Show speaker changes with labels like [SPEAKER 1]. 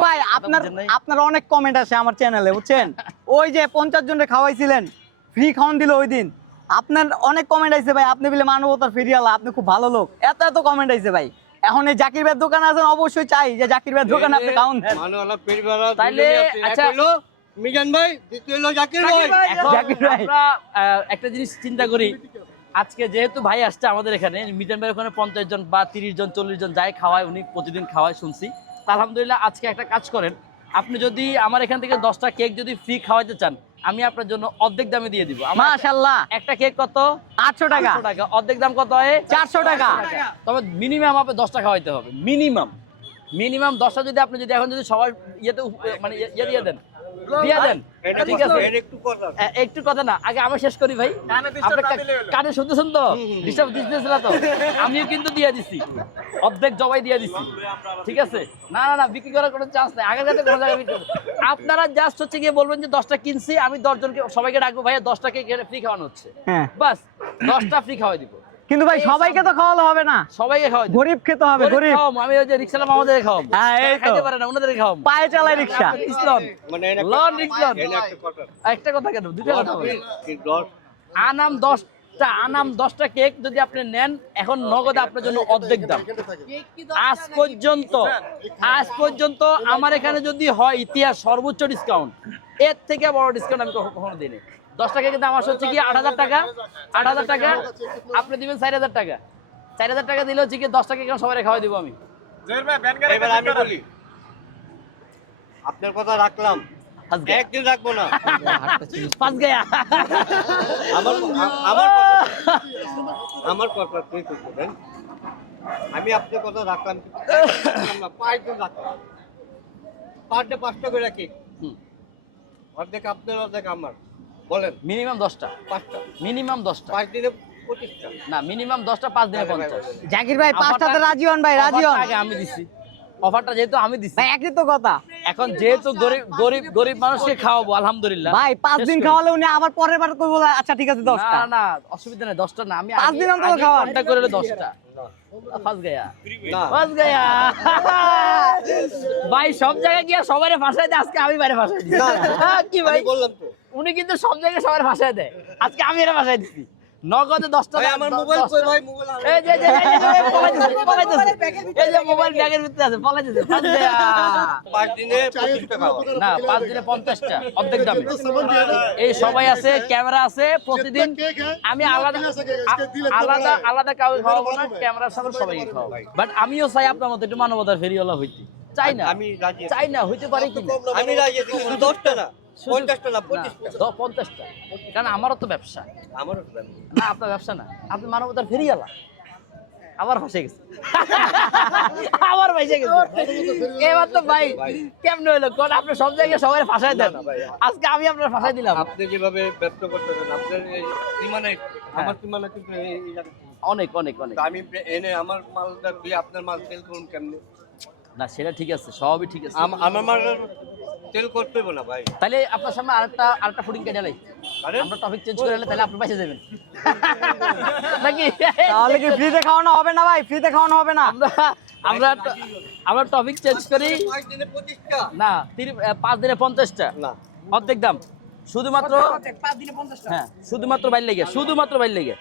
[SPEAKER 1] ভাই আপনার আপনার অনেক কমেন্ট আছে আমার চ্যানেলে বুঝছেন? ওই যে পঞ্চাশ খাওয়াইছিলেন ফ্রি খাওয়ান দিল ওই দিন। আপনার অনেক কমেন্ট আইছে ভাই আপনি বলে মানবতার ফেরিয়ালা আপনি খুব ভালো লোক। এত এত কমেন্ট আইছে ভাই। এখন এই জাকির ভাইয়ের দোকানে আছেন অবশ্যই চাই যে জাকির ভাইয়ের দোকানে আপনি খাওয়ান দেন।
[SPEAKER 2] তাইলে, আচ্ছা-
[SPEAKER 3] মিজান ভাই দ্বিতীয় হলো জাকির ভাই।
[SPEAKER 1] জাকির ভাই।
[SPEAKER 2] একটা জিনিস চিন্তা করি। আজকে যেহেতু ভাই আসছে আমাদের এখানে মিজান ভাই ওখানে পঞ্চাশ জন বা তিরিশ জন চল্লিশ জন যাই খাওয়ায় উনি প্রতিদিন খাওয়ায় শুনছি। আলহামদুলিল্লাহ আজকে একটা কাজ করেন। আপনি যদি আমার এখান থেকে দশটা কেক যদি ফ্রি খাওয়াতে চান আমি আপনার জন্য অর্ধেক দামে দিয়ে দিব। আমার
[SPEAKER 1] মাশাল্লাহ
[SPEAKER 2] একটা কেক কত?
[SPEAKER 1] আটশো টাকা।
[SPEAKER 2] 500 টাকা। অর্ধেক দাম কত হয়?
[SPEAKER 1] 400 টাকা।
[SPEAKER 2] তবে মিনিমাম আপনি দশটা খাওয়াইতে হবে। মিনিমাম মিনিমাম দশটা যদি আপনি যদি এখন যদি সবার ইয়েতে মানে ইয়ে ইয়ে দিয়ে দেন। দিয়ে দেন। ঠিক আছে।
[SPEAKER 3] একটু কথা।
[SPEAKER 2] একটু কথা না। আগে আমি শেষ করি ভাই। আপনি কানে শুনতেছেন তো? ডিস্টার্ব তো? আমিও কিন্তু দিয়ে দিছি। অর্ধেক জবাই দিয়ে দিচ্ছি ঠিক আছে? না না না বিক্রি করার কোনো চান্স নেই। আগের কাছে কোনো জায়গায় বিক্রি আপনারা জাস্ট হচ্ছে গিয়ে বলবেন যে দশটা কিনছি আমি দশজনকে সবাইকে ডাকবো ভাইয়া দশটাকে ফ্রি খাওয়ানো হচ্ছে।
[SPEAKER 1] হ্যাঁ।
[SPEAKER 2] বাস দশটা ফ্রি খাওয়াই দিব।
[SPEAKER 1] কিন্তু ভাই সবাইকে তো খাওয়ালো হবে না।
[SPEAKER 2] সবাইকে খাওয়াই
[SPEAKER 1] গরিব খেতে হবে
[SPEAKER 2] গরিব খাওয়াবো আমি ওই যে রিকশালা মামাদের খাওয়াবো।
[SPEAKER 1] হ্যাঁ এই তো।
[SPEAKER 2] পারে না ওনাদের খাওয়াবো।
[SPEAKER 1] পায়ে চালায় মানে রিকশা
[SPEAKER 2] ইসলাম।
[SPEAKER 3] মানে
[SPEAKER 2] লন
[SPEAKER 3] রিকশা একটা কথা।
[SPEAKER 2] কেন? দুটো কথা আনাম
[SPEAKER 3] 10 একটা
[SPEAKER 2] আনাম দশটা কেক যদি আপনি নেন এখন নগদ আপনার জন্য অর্ধেক দাম। আজ পর্যন্ত আজ পর্যন্ত আমার এখানে যদি হয় ইতিহাস সর্বোচ্চ ডিসকাউন্ট এর থেকে বড় ডিসকাউন্ট আমি কখনো দিই দশ টাকা কিন্তু আমার হচ্ছে কি আট হাজার টাকা। আট হাজার টাকা। আপনি দিবেন চার হাজার টাকা। চার হাজার টাকা দিলে হচ্ছে কি দশ টাকা কেন সবাই খাওয়াই দেবো আমি।
[SPEAKER 3] আপনার কথা রাখলাম। একদিন রাখব না।
[SPEAKER 2] পাঁচ গায়া।
[SPEAKER 3] আমার আমার আমার কথা তুই তো বলেন আমি আপনার কথা রাখলাম না, রাখলাম। পার ডে পাঁচটা করে রাখি।
[SPEAKER 2] হুম।
[SPEAKER 3] অর্ধেক আপনার অর্ধেক আমার। বলেন।
[SPEAKER 2] মিনিমাম দশটা।
[SPEAKER 3] পাঁচটা।
[SPEAKER 2] মিনিমাম দশটা।
[SPEAKER 3] পাঁচ দিনে পঁচিশটা।
[SPEAKER 2] না মিনিমাম দশটা পাঁচ দিনে পঞ্চাশ।
[SPEAKER 1] জাকির ভাই পাঁচটাতে রাজি হন ভাই রাজি হন।
[SPEAKER 2] আগে আমি দিছি। অফারটা যেহেতু আমি দিছি।
[SPEAKER 1] ভাই একই তো কথা।
[SPEAKER 2] এখন যেহেতু গরিব গরিব গরিব মানুষকে খাওয়াবো আলহামদুলিল্লাহ।
[SPEAKER 1] ভাই পাঁচ দিন খাওয়ালে উনি আবার পরের বার করব আচ্ছা ঠিক আছে দশটা।
[SPEAKER 2] না না অসুবিধা নেই দশটা না আমি
[SPEAKER 1] পাঁচ দিন অন্তত।
[SPEAKER 2] কন্ট্যাক্ট করে দশটা। ফাঁস গায়া। ফাঁস গায়া। ভাই সব জায়গায় গিয়ে সবাই ফাঁসাই দেয় আজকে আমি বাইরে ফাঁসাই দিই। কি ভাই?
[SPEAKER 3] বললাম তো।
[SPEAKER 2] উনি কিন্তু সব জায়গায় সবাই ফাঁসাই দেয়। আজকে আমি এটা ফাঁসাই দিচ্ছি নগদে দশটা
[SPEAKER 3] আমার মোবাইল কই ভাই? মোবাইল
[SPEAKER 2] এই যে, এই মোবাইল ব্যাগের ভিতরে আছে, গায়া।
[SPEAKER 3] পাঁচ দিনে পঁচিশ টাকা
[SPEAKER 2] না পাঁচ দিনে পঞ্চাশটা অর্ধেক দামে। এই সবাই আছে ক্যামেরা আছে প্রতিদিন আমি আলাদা আলাদা আলাদা কাউকে খাওয়াবো না ক্যামেরার সামনে সবাইকে খাওয়াবো। বাট আমিও চাই আপনার মতো একটু মানবতার ফেরিওয়ালা হইতে। চাই না।
[SPEAKER 3] আমি
[SPEAKER 2] চাই না হইতে পারি কি
[SPEAKER 3] আমি রাজি আছি না। পঞ্চাশটা না
[SPEAKER 2] না,
[SPEAKER 3] পঁচিশটা
[SPEAKER 2] পঞ্চাশটা। কারণ আমারও তো ব্যবসা।
[SPEAKER 3] আমারও
[SPEAKER 2] না আপনার ব্যবসা না। আপনি মানবতার ফেরিওয়ালা। আবার ফাঁসে গেছে। আবার ফাঁসে গেছে। এবার তো ভাই কেমনে আপনি সব জায়গায় সবাই ফাঁসাই দেন। আজকে আমি আপনার ফাঁসাই দিলাম।
[SPEAKER 3] আপনি যেভাবে করতেছেন আপনার এই সীমানা আমার কিন্তু।
[SPEAKER 2] অনেক অনেক অনেক।
[SPEAKER 3] আমি এনে আমার মালটা দিয়ে আপনার মাল সেল করুন কেমনে?
[SPEAKER 2] না সেটা ঠিক আছে সবই ঠিক আছে।
[SPEAKER 3] আমার মাল সেল করতে হবে না ভাই।
[SPEAKER 2] তাহলে আপনার সামনে আরেকটা আরেকটা ফুডিং কেটে নাই। আমরা টপিক চেঞ্জ করে নিলে তাহলে আপনি পাইছে যাবেন। নাকি?
[SPEAKER 1] তাহলে কি ফ্রিতে খাওয়ানো হবে না ভাই? ফ্রিতে খাওয়ানো হবে না।
[SPEAKER 2] আমরা আমরা টপিক চেঞ্জ করি।
[SPEAKER 3] পাঁচ দিনে পঁচিশটা।
[SPEAKER 2] না তিরিশ পাঁচ দিনে পঞ্চাশটা।
[SPEAKER 3] না।
[SPEAKER 2] অর্ধেক দাম। শুধুমাত্র হ্যাঁ শুধুমাত্র বাইর লেগে শুধুমাত্র বাইর লেগে।